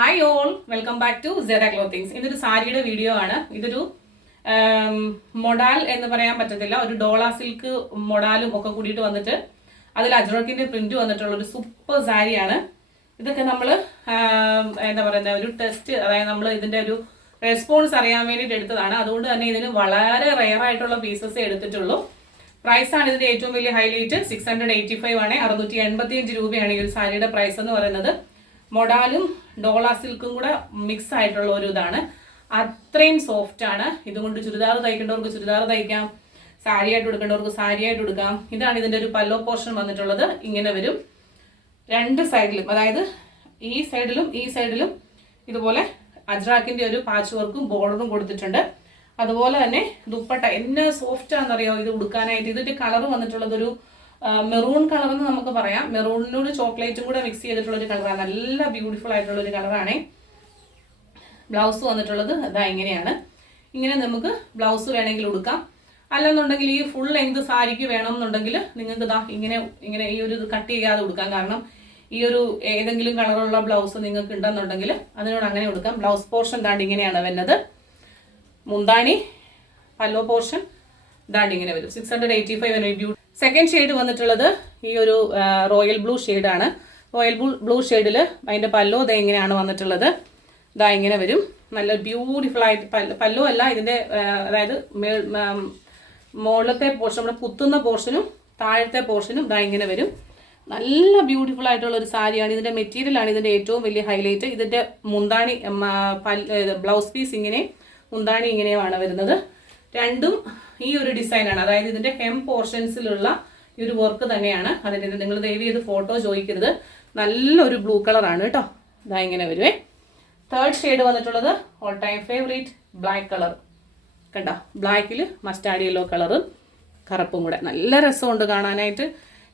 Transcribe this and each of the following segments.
Hi all, welcome back to Sera clothings. ഇതൊരു സാരിയുടെ video ആണ്. ഇതൊരു മൊഡാൽ എന്ന് പറയാൻ പറ്റത്തില്ല, ഒരു ഡോള സിൽക്ക് മൊഡാലും ഒക്കെ കൂടിയിട്ട് വന്നിട്ട് അതിൽ അജ്രക്കിന്റെ പ്രിന്റ് വന്നിട്ടുള്ള ഒരു സൂപ്പർ സാരിയാണ്. ഇതൊക്കെ നമ്മൾ എന്താ പറയുക, ഒരു ടെസ്റ്റ്, അതായത് നമ്മൾ ഇതിന്റെ ഒരു റെസ്പോൺസ് അറിയാൻ വേണ്ടിയിട്ട് എടുത്തതാണ്. അതുകൊണ്ട് തന്നെ ഇതിന് വളരെ റെയർ ആയിട്ടുള്ള പീസസ് എടുത്തിട്ടുള്ളൂ. പ്രൈസ് ആണ് ഇതിന്റെ ഏറ്റവും വലിയ ഹൈലൈറ്റ്. 685 ആണ്, 685 രൂപയാണ് ഈ ഒരു സാരിയുടെ പ്രൈസ് എന്ന് പറയുന്നത്. മൊഡാലും ഡോള സിൽക്കും കൂടെ മിക്സ് ആയിട്ടുള്ള ഒരു ഇതാണ്. അത്രയും സോഫ്റ്റ് ആണ്. ഇതുകൊണ്ട് ചുരിദാർ തയ്ക്കേണ്ടവർക്ക് ചുരിദാർ തയ്ക്കാം, സാരി ആയിട്ട് എടുക്കേണ്ടവർക്ക് സാരി ആയിട്ട് എടുക്കാം. ഇതാണ് ഇതിന്റെ ഒരു പല്ലോ പോർഷൻ വന്നിട്ടുള്ളത്. ഇങ്ങനെ വരും രണ്ട് സൈഡിലും, അതായത് ഈ സൈഡിലും ഇതുപോലെ അജ്രാക്കിന്റെ ഒരു പാച്ച് വർക്കും ബോർഡറും കൊടുത്തിട്ടുണ്ട്. അതുപോലെ തന്നെ ദുപ്പട്ട എന്നെ സോഫ്റ്റ് ആണെന്നറിയോ ഇത് ഉടുക്കാനായിട്ട്. ഇതിന്റെ കളർ വന്നിട്ടുള്ളത് ഒരു മെറൂൺ കളർ എന്ന് നമുക്ക് പറയാം. മെറൂണിനോട് ചോക്ലേറ്റും കൂടെ മിക്സ് ചെയ്തിട്ടുള്ള ഒരു കളറാണ്. നല്ല ബ്യൂട്ടിഫുൾ ആയിട്ടുള്ള ഒരു കളറാണ്. ബ്ലൗസ് വന്നിട്ടുള്ളത് ഇതാ ഇങ്ങനെയാണ്. ഇങ്ങനെ നമുക്ക് ബ്ലൗസ് വേണമെങ്കിൽ ഉടുക്കാം. അല്ലെന്നുണ്ടെങ്കിൽ ഈ ഫുൾ ലെങ്ത് സാരിക്ക് വേണമെന്നുണ്ടെങ്കിൽ നിങ്ങൾക്ക് ഇതാ ഇങ്ങനെ ഈ ഒരു കട്ട് ചെയ്യാതെ ഉടുക്കാം. കാരണം ഈ ഒരു ഏതെങ്കിലും കളറുള്ള ബ്ലൗസ് നിങ്ങൾക്ക് ഉണ്ടെന്നുണ്ടെങ്കിൽ അതിനോട് അങ്ങനെ ഉടുക്കാം. ബ്ലൗസ് പോർഷൻ ദാണ്ട് ഇങ്ങനെയാണ് വരുന്നത്. മുന്താണി പല്ലോ പോർഷൻ ദാണ്ട് ഇങ്ങനെ വരും. 685 സെക്കൻഡ് ഷെയ്ഡ് വന്നിട്ടുള്ളത് ഈ ഒരു റോയൽ ബ്ലൂ ഷെയ്ഡാണ്. റോയൽ ബ്ലൂ ഷെയ്ഡിൽ അതിൻ്റെ പല്ലോ ദ ഇങ്ങനെയാണ് വന്നിട്ടുള്ളത്. ഇതാ ഇങ്ങനെ വരും. നല്ല ബ്യൂട്ടിഫുൾ ആയിട്ട് പല്ലോ അല്ല ഇതിൻ്റെ, അതായത് മുകളിലത്തെ പോർഷൻ, നമ്മുടെ കുത്തുന്ന പോർഷനും താഴത്തെ പോർഷനും ഇതാ ഇങ്ങനെ വരും. നല്ല ബ്യൂട്ടിഫുൾ ആയിട്ടുള്ള ഒരു സാരിയാണ്. ഇതിൻ്റെ മെറ്റീരിയലാണ് ഇതിൻ്റെ ഏറ്റവും വലിയ ഹൈലൈറ്റ്. ഇതിൻ്റെ മുന്താണി ബ്ലൗസ് പീസ് ഇങ്ങനെ, മുന്താണി ഇങ്ങനെയുമാണ് വരുന്നത്. രണ്ടും ഈ ഒരു ഡിസൈനാണ്, അതായത് ഇതിന്റെ ഹെം പോർഷൻസിലുള്ള ഈ ഒരു വർക്ക് തന്നെയാണ്. അതിൻ്റെ നിങ്ങൾ ദയവ് ചെയ്ത് ഫോട്ടോ ചോദിക്കരുത്. നല്ലൊരു ബ്ലൂ കളറാണ് കേട്ടോ. ഇതാ ഇങ്ങനെ വരുവേ. തേർഡ് ഷെയ്ഡ് വന്നിട്ടുള്ളത് all time favourite black colour. കണ്ടോ, ബ്ലാക്കിൽ മസ്റ്റാർഡ് യെല്ലോ കളറും കറുപ്പും കൂടെ നല്ല രസമുണ്ട് കാണാനായിട്ട്.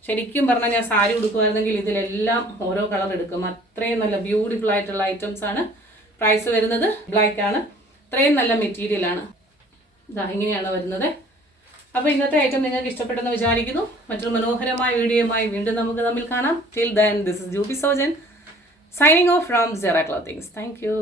ശരിക്കും പറഞ്ഞാൽ ഞാൻ സാരി ഉടുക്കുമായിരുന്നെങ്കിൽ ഇതിലെല്ലാം ഓരോ കളർ എടുക്കും. അത്രയും നല്ല ബ്യൂട്ടിഫുൾ ആയിട്ടുള്ള ഐറ്റംസ് ആണ്. പ്രൈസ് വരുന്നത് ബ്ലാക്ക് ആണ്. അത്രയും നല്ല മെറ്റീരിയൽ ആണ്. ഇതാ ഇങ്ങനെയാണ് വരുന്നത്. അപ്പോൾ ഇന്നത്തെ ഐറ്റം നിങ്ങൾക്ക് ഇഷ്ടപ്പെട്ടെന്ന് വിചാരിക്കുന്നു. മറ്റൊരു മനോഹരമായ വീഡിയോയുമായി വീണ്ടും നമുക്ക് തമ്മിൽ കാണാം. Till then, this is Jubi Sojan signing off from Sera clothings. Thank U.